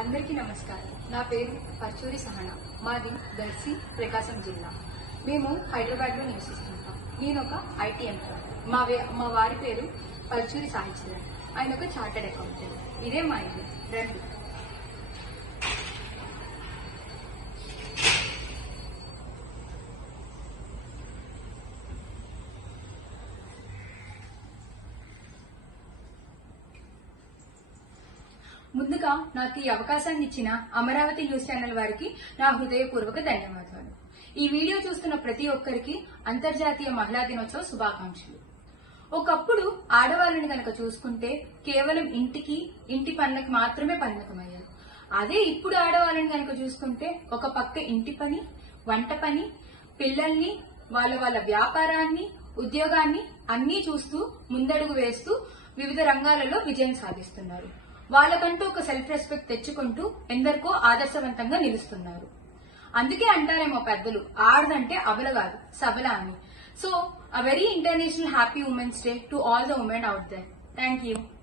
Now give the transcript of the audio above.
అందరికీ నమస్కారం. నా పేరు పర్చూరి సహన. మాది దర్శి, ప్రకాశం జిల్లా. మేము హైదరాబాద్ లో నివసిస్తుంటాం. నేను ఒక ఐటీ ఎంప్లాయ్. మా వారి పేరు పర్చూరి సాహిత్య. ఆయన ఒక చార్టెడ్ అకౌంటెంట్. ఇదే మా ఇల్లు. రండి. ముందుగా నాకు ఈ అవకాశాన్ని ఇచ్చిన అమరావతి న్యూస్ ఛానల్ వారికి నా హృదయపూర్వక ధన్యవాదాలు. ఈ వీడియో చూస్తున్న ప్రతి ఒక్కరికి అంతర్జాతీయ మహిళా దినోత్సవ శుభాకాంక్షలు. ఒకప్పుడు ఆడవాళ్ళని కనుక చూసుకుంటే కేవలం ఇంటి పనులకి మాత్రమే పరిమితమయ్యారు. అదే ఇప్పుడు ఆడవాళ్ళని కనుక చూసుకుంటే ఒక పక్క ఇంటి పని, వంట పని, పిల్లల్ని, వాళ్ళ వ్యాపారాన్ని, ఉద్యోగాన్ని అన్నీ చూస్తూ ముందడుగు వేస్తూ వివిధ రంగాలలో విజయం సాధిస్తున్నారు. వాళ్ళకంటూ ఒక సెల్ఫ్ రెస్పెక్ట్ తెచ్చుకుంటూ ఎందరికో ఆదర్శవంతంగా నిలుస్తున్నారు. అందుకే అంటారేమో పెద్దలు, ఆడదంటే అబల కాదు సబల అని. So, a very international happy Women's Day to all the women out there. Thank you.